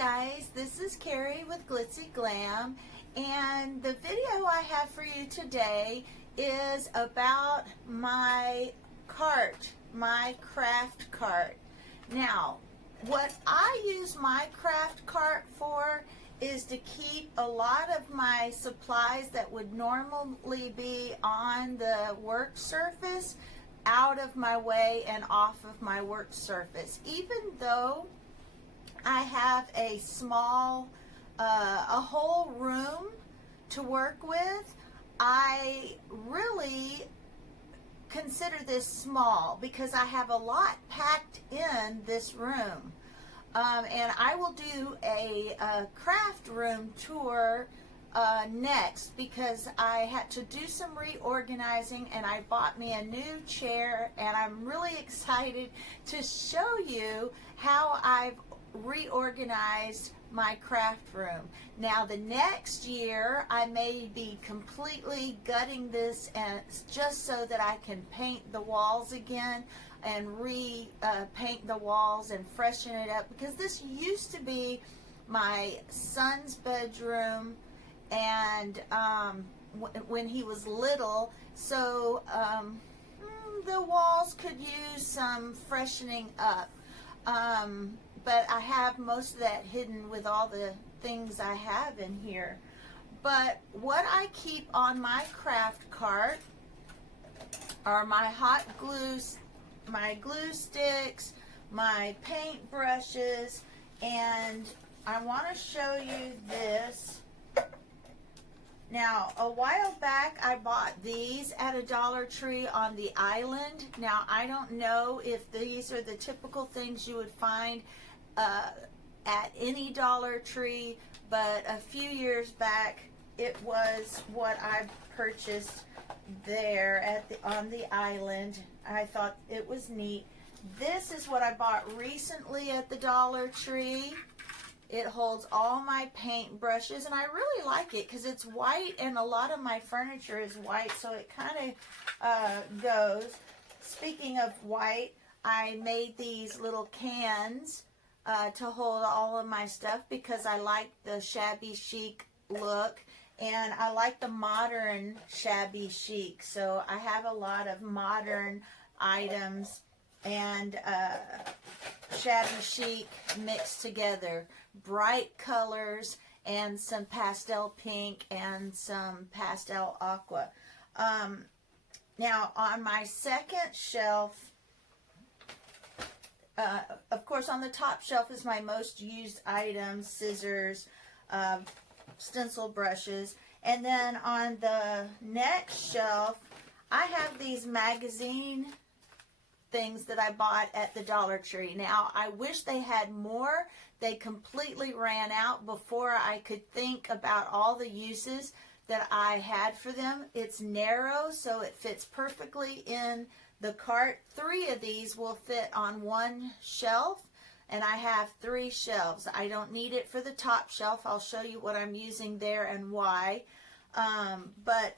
guys, this is Carrie with Glitzy Glam, and the video I have for you today is about my cart, my craft cart. Now, what I use my craft cart for is to keep a lot of my supplies that would normally be on the work surface out of my way and off of my work surface. Even though I have a small, a whole room to work with, I really consider this small because I have a lot packed in this room. And I will do a craft room tour next because I had to do some reorganizing and I bought me a new chair, and I'm really excited to show you how I've reorganized my craft room. Now the next year I may be completely gutting this, and it's just so that I can paint the walls again and paint the walls and freshen it up, because this used to be my son's bedroom and when he was little, so the walls could use some freshening up. But I have most of that hidden with all the things I have in here. But what I keep on my craft cart are my hot glues, my glue sticks, my paint brushes, and I want to show you this. Now, a while back I bought these at a Dollar Tree on the island. Now, I don't know if these are the typical things you would find at any Dollar Tree, but a few years back it was what I purchased there on the island. I thought it was neat. This is what I bought recently at the Dollar Tree. It holds all my paint brushes, and I really like it because it's white, and a lot of my furniture is white, so it kind of goes. Speaking of white, I made these little cans to hold all of my stuff because I like the shabby chic look, and I like the modern shabby chic. So I have a lot of modern items and shabby chic mixed together. Bright colors and some pastel pink and some pastel aqua. Now on my second shelf, of course on the top shelf is my most used items: scissors, stencil brushes, and then on the next shelf I have these magazine things that I bought at the Dollar Tree. Now I wish they had more. They completely ran out before I could think about all the uses that I had for them. It's narrow, so it fits perfectly in the cart. 3 of these will fit on one shelf, and I have 3 shelves. I don't need it for the top shelf. I'll show you what I'm using there and why. But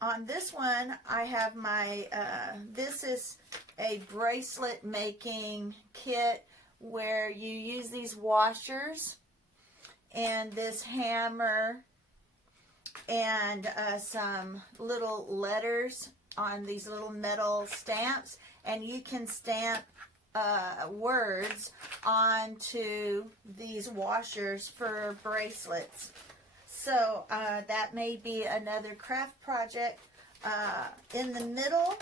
on this one, I have my, this is a bracelet making kit where you use these washers and this hammer and some little letters on these little metal stamps, and you can stamp words onto these washers for bracelets. So that may be another craft project. In the middle,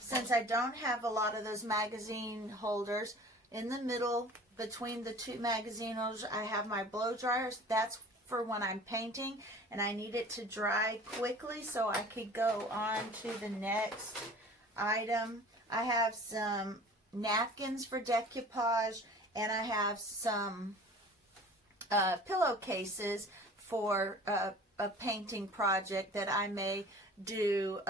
since I don't have a lot of those magazine holders, in the middle between the 2 magazine holders I have my blow dryers. That's for when I'm painting and I need it to dry quickly so I could go on to the next item. I have some napkins for decoupage, and I have some pillowcases for a painting project that I may do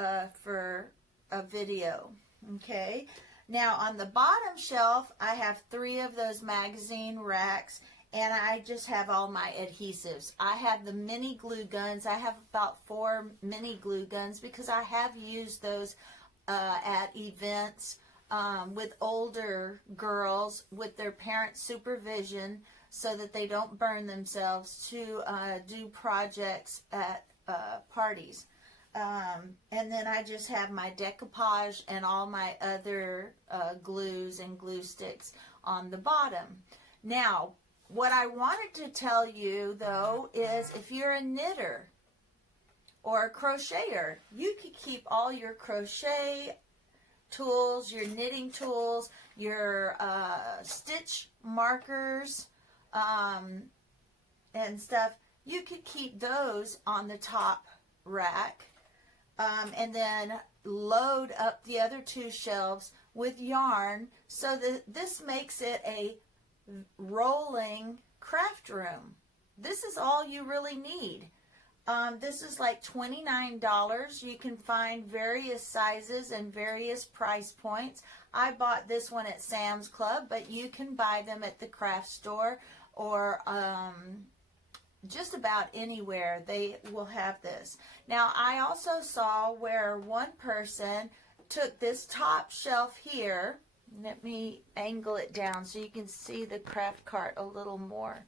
for a video. Okay, now on the bottom shelf I have 3 of those magazine racks, and I just have all my adhesives. I have the mini glue guns. I have about 4 mini glue guns because I have used those at events with older girls with their parent supervision. so that they don't burn themselves to do projects at parties. And then I just have my decoupage and all my other glues and glue sticks on the bottom. Now, what I wanted to tell you though is if you're a knitter or a crocheter, you could keep all your crochet tools, your knitting tools, your stitch markers and stuff. You could keep those on the top rack and then load up the other two shelves with yarn, so that this makes it a rolling craft room. This is all you really need. This is like $29. You can find various sizes and various price points. I bought this one at Sam's Club, but you can buy them at the craft store or just about anywhere. They will have this. Now, I also saw where one person took this top shelf here. Let me angle it down so you can see the craft cart a little more.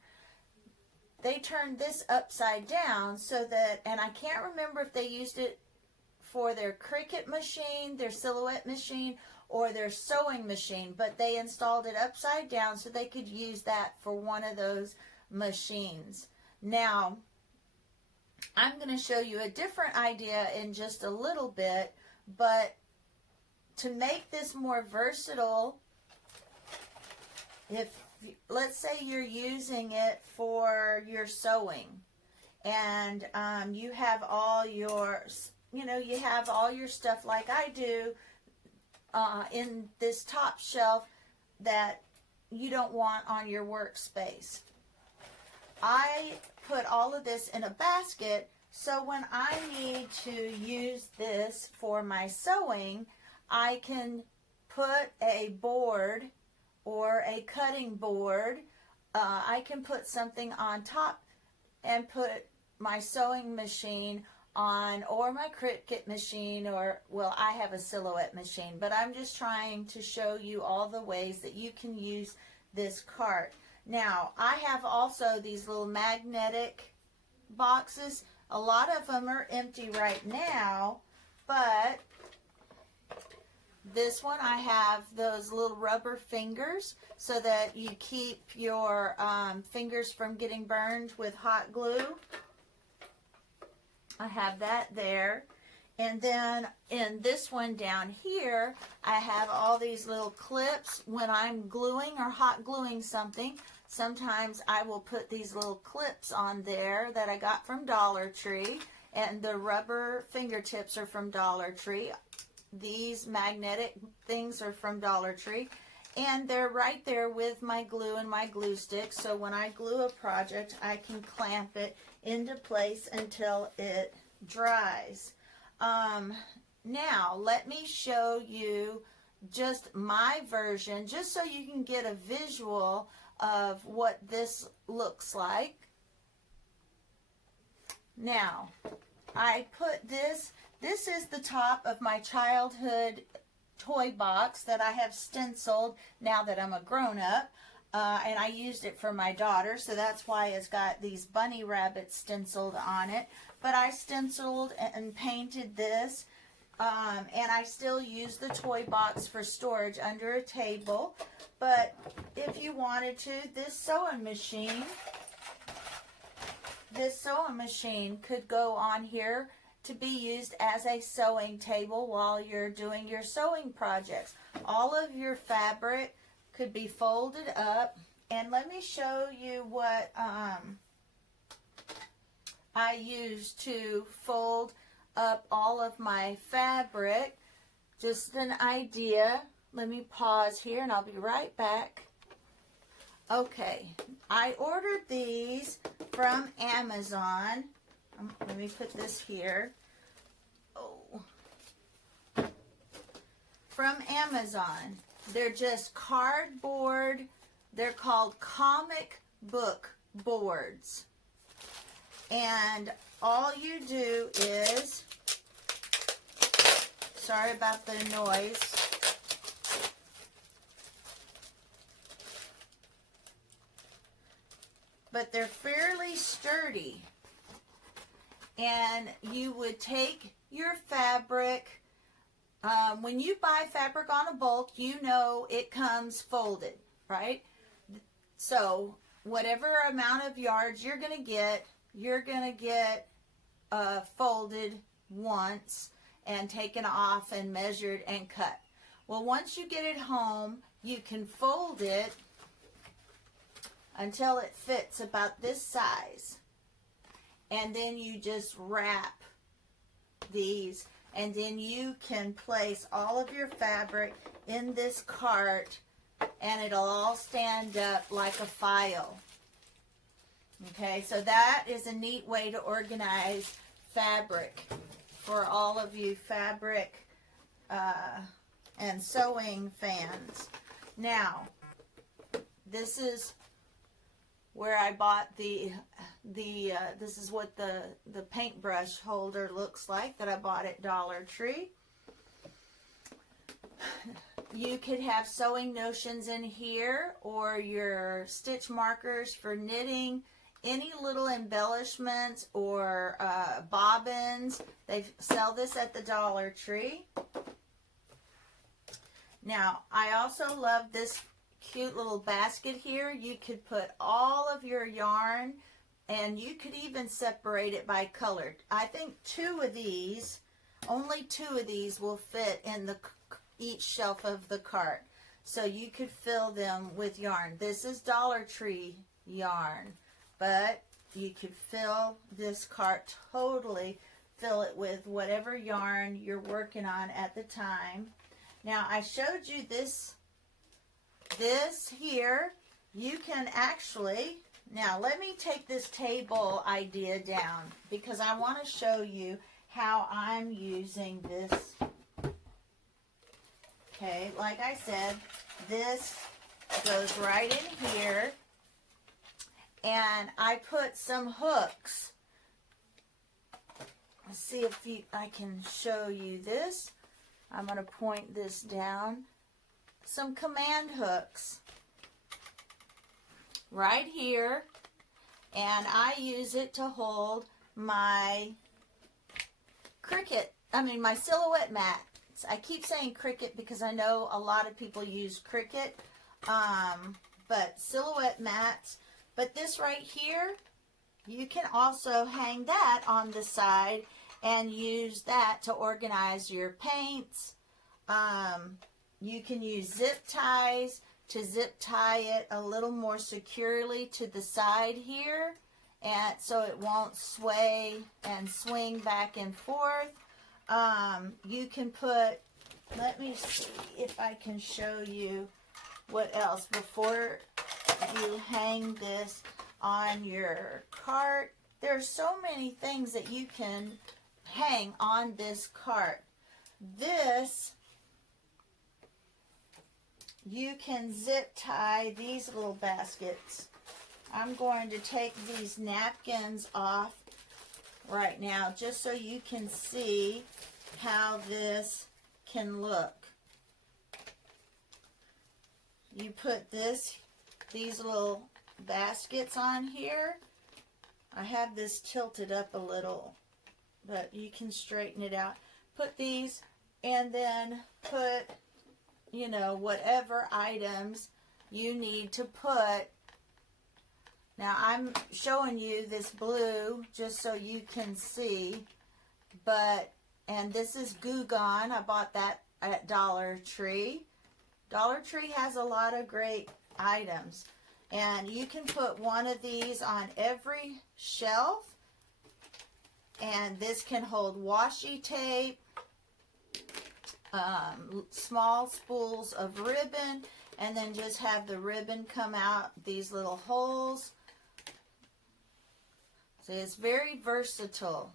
They turned this upside down so that, and I can't remember if they used it for their Cricut machine, their Silhouette machine, or their sewing machine, but they installed it upside down so they could use that for one of those machines. Now, I'm going to show you a different idea in just a little bit, but to make this more versatile, if let's say you're using it for your sewing and you have all your, you have all your stuff like I do in this top shelf that you don't want on your workspace. I put all of this in a basket, so when I need to use this for my sewing, I can put a board or a cutting board. I can put something on top and put my sewing machine on, or my Cricut machine, or, well, I have a Silhouette machine, but I'm just trying to show you all the ways that you can use this cart. Now, I have also these little magnetic boxes. A lot of them are empty right now, but this one I have those little rubber fingers so that you keep your fingers from getting burned with hot glue. I have that there. And then in this one down here, I have all these little clips. When I'm gluing or hot gluing something, sometimes I will put these little clips on there that I got from Dollar Tree, and the rubber fingertips are from Dollar Tree. These magnetic things are from Dollar Tree, and they're right there with my glue and my glue stick, so when I glue a project, I can clamp it into place until it dries. Now, let me show you just my version, just so you can get a visual of what this looks like. Now, I put this is the top of my childhood toy box that I have stenciled now that I'm a grown-up, and I used it for my daughter, so that's why it's got these bunny rabbits stenciled on it. But I stenciled and painted this, and I still use the toy box for storage under a table. But if you wanted to, this sewing machine could go on here to be used as a sewing table while you're doing your sewing projects. All of your fabric could be folded up, and let me show you what I use to fold up all of my fabric. Just an idea. Let me pause here and I'll be right back. Okay, I ordered these from Amazon. Let me put this here. Oh. From Amazon. They're just cardboard. They're called comic book boards. And all you do is, sorry about the noise. but they're fairly sturdy. And you would take your fabric. When you buy fabric on a bulk, you know it comes folded, right? So whatever amount of yards you're going to get folded once and taken off and measured and cut. Well, once you get it home, you can fold it until it fits about this size. And then you just wrap these, and then you can place all of your fabric in this cart, and it'll all stand up like a file. Okay, so that is a neat way to organize fabric for all of you fabric and sewing fans. Now, this is where I bought this is what the paintbrush holder looks like that I bought at Dollar Tree. You could have sewing notions in here, or your stitch markers for knitting, any little embellishments or bobbins. They sell this at the Dollar Tree. Now, I also love this cute little basket here. You could put all of your yarn, and you could even separate it by color. I think only two of these will fit in each shelf of the cart. So you could fill them with yarn. This is Dollar Tree yarn, but you could fill this cart totally, fill it with whatever yarn you're working on at the time. Now, I showed you this here. You can actually, now let me take this table idea down, because I want to show you how I'm using this. Okay, like I said, this goes right in here, and I put some hooks. Let's see if I can show you this. I'm going to point this down. Some command hooks right here, and I use it to hold my my silhouette mat. I keep saying Cricut because I know a lot of people use Cricut, but silhouette mats. But this right here, you can also hang that on the side and use that to organize your paints. You can use zip ties to zip tie it a little more securely to the side here, and so it won't sway and swing back and forth. You can put, let me see if I can show you what else before you hang this on your cart. There's so many things that you can hang on this cart. This, you can zip tie these little baskets. I'm going to take these napkins off right now just so you can see how this can look. You put these little baskets on here. I have this tilted up a little, but you can straighten it out. Put these, and then put, you know, whatever items you need to put. Now I'm showing you this blue just so you can see, and this is Goo Gone. I bought that at Dollar Tree. Dollar Tree has a lot of great items, and you can put one of these on every shelf, and this can hold washi tape, small spools of ribbon, and then just have the ribbon come out these little holes. So it's very versatile.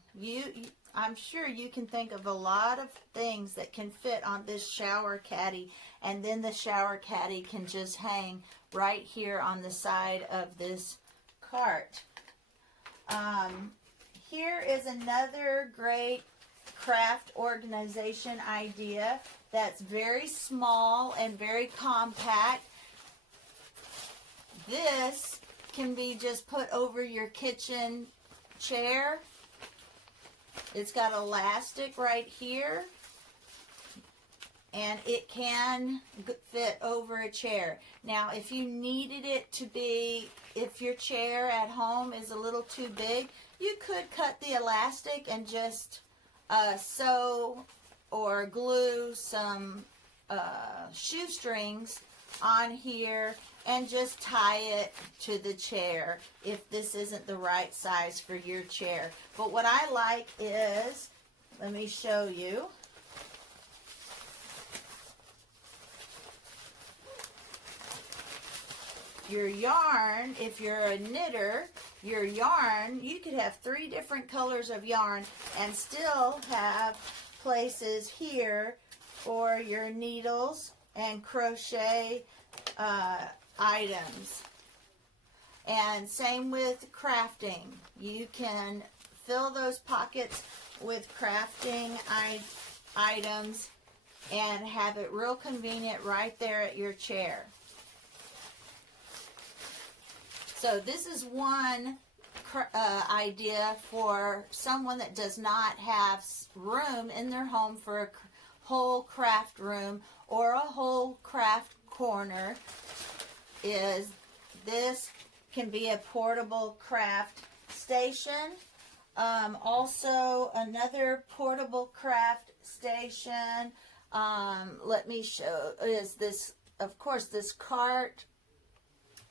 I'm sure you can think of a lot of things that can fit on this shower caddy, and then the shower caddy can just hang right here on the side of this cart. Here is another great craft organization idea that's very small and very compact. This can be just put over your kitchen chair. It's got elastic right here, and it can fit over a chair. Now, if you needed it to be, if your chair at home is a little too big, you could cut the elastic and just sew or glue some shoestrings on here and just tie it to the chair if this isn't the right size for your chair. But what I like is, let me show you. Your yarn, if you're a knitter, your yarn, you could have 3 different colors of yarn and still have places here for your needles and crochet items. And same with crafting. You can fill those pockets with crafting items and have it real convenient right there at your chair. So this is one idea for someone that does not have room in their home for a whole craft room or a whole craft corner. Is this can be a portable craft station. Also another portable craft station, let me show, is this, of course, this cart.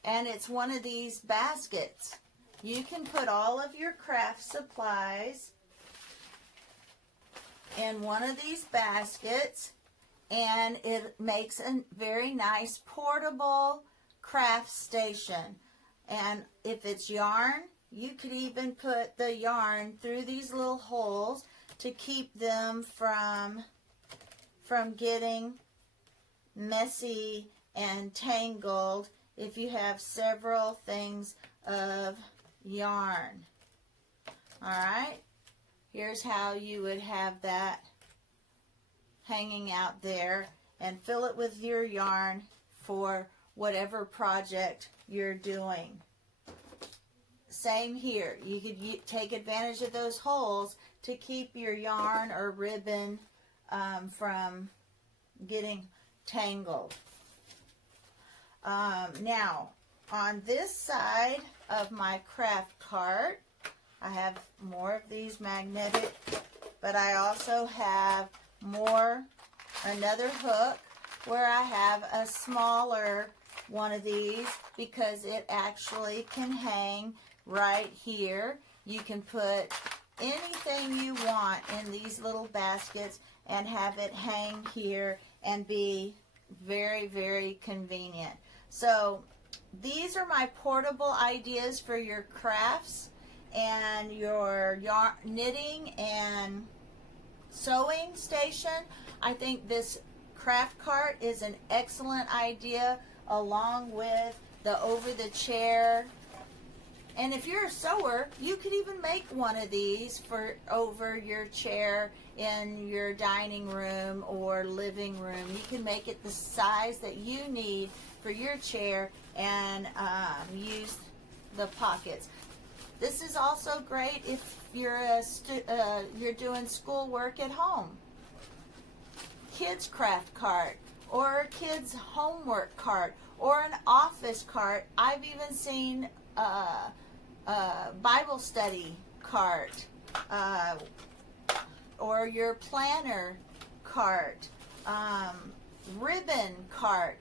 And it's one of these baskets. You can put all of your craft supplies in one of these baskets, and it makes a very nice portable craft station. And if it's yarn, you could even put the yarn through these little holes to keep them from getting messy and tangled if you have several things of yarn. Alright, here's how you would have that hanging out there, and fill it with your yarn for whatever project you're doing. Same here, you could take advantage of those holes to keep your yarn or ribbon from getting tangled. Now, on this side of my craft cart, I have more of these magnetic, but I also have another hook where I have a smaller one of these because it actually can hang right here. You can put anything you want in these little baskets and have it hang here and be very, very convenient. So these are my portable ideas for your crafts and your yarn, knitting and sewing station. I think this craft cart is an excellent idea, along with the over-the-chair. And if you're a sewer, you could even make one of these for over your chair in your dining room or living room. You can make it the size that you need for your chair and use the pockets. This is also great if you're you're doing schoolwork at home. Kids craft cart, or a kids homework cart, or an office cart. I've even seen Bible study cart, or your planner cart, ribbon cart.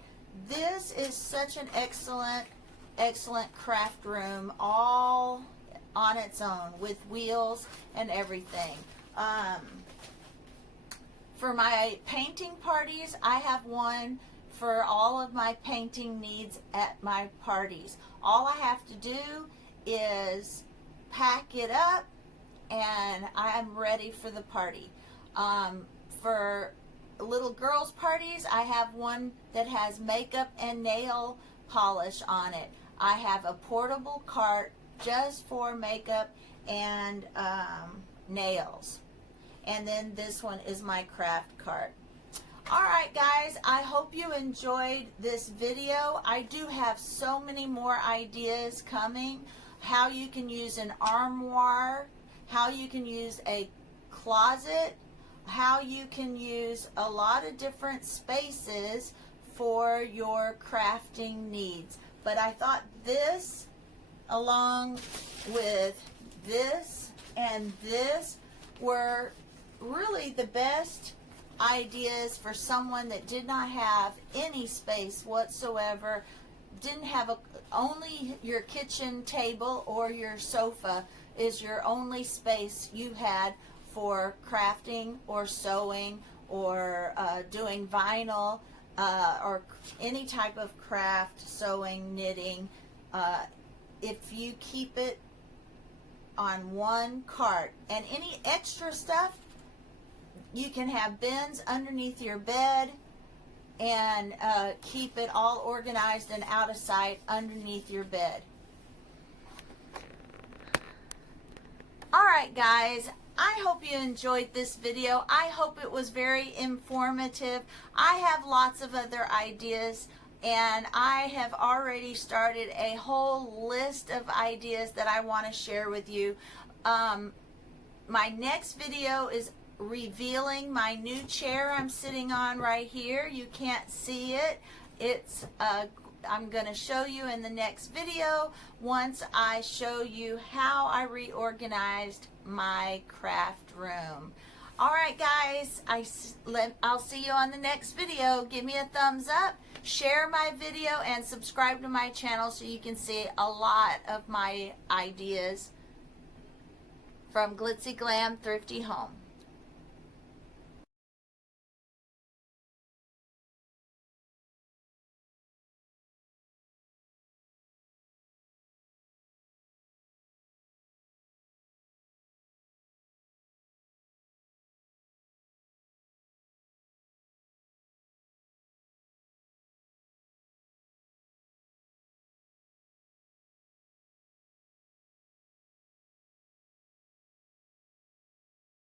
This is such an excellent craft room, all on its own with wheels and everything. For my painting parties, I have one for all of my painting needs at my parties. All I have to do is pack it up and I'm ready for the party. For little girls' parties, I have one that has makeup and nail polish on it. I have a portable cart just for makeup and nails. And then this one is my craft cart. All right. Alright guys, I hope you enjoyed this video. I do have so many more ideas coming. How you can use an armoire, how you can use a closet, how you can use a lot of different spaces for your crafting needs. But I thought this, along with this and this, were really the best ideas for someone that did not have any space whatsoever, didn't have only your kitchen table or your sofa is your only space you had for crafting or sewing or doing vinyl or any type of craft, sewing, knitting. If you keep it on one cart, and any extra stuff, you can have bins underneath your bed and keep it all organized and out of sight underneath your bed. Alright guys, I hope you enjoyed this video. I hope it was very informative. I have lots of other ideas, and I have already started a whole list of ideas that I want to share with you. My next video is revealing my new chair I'm sitting on right here. You can't see it. It's I'm going to show you in the next video once I show you how I reorganized my craft room. Alright guys, I'll see you on the next video. Give me a thumbs up, share my video, and subscribe to my channel so you can see a lot of my ideas from Glitzy Glam Thrifty Home.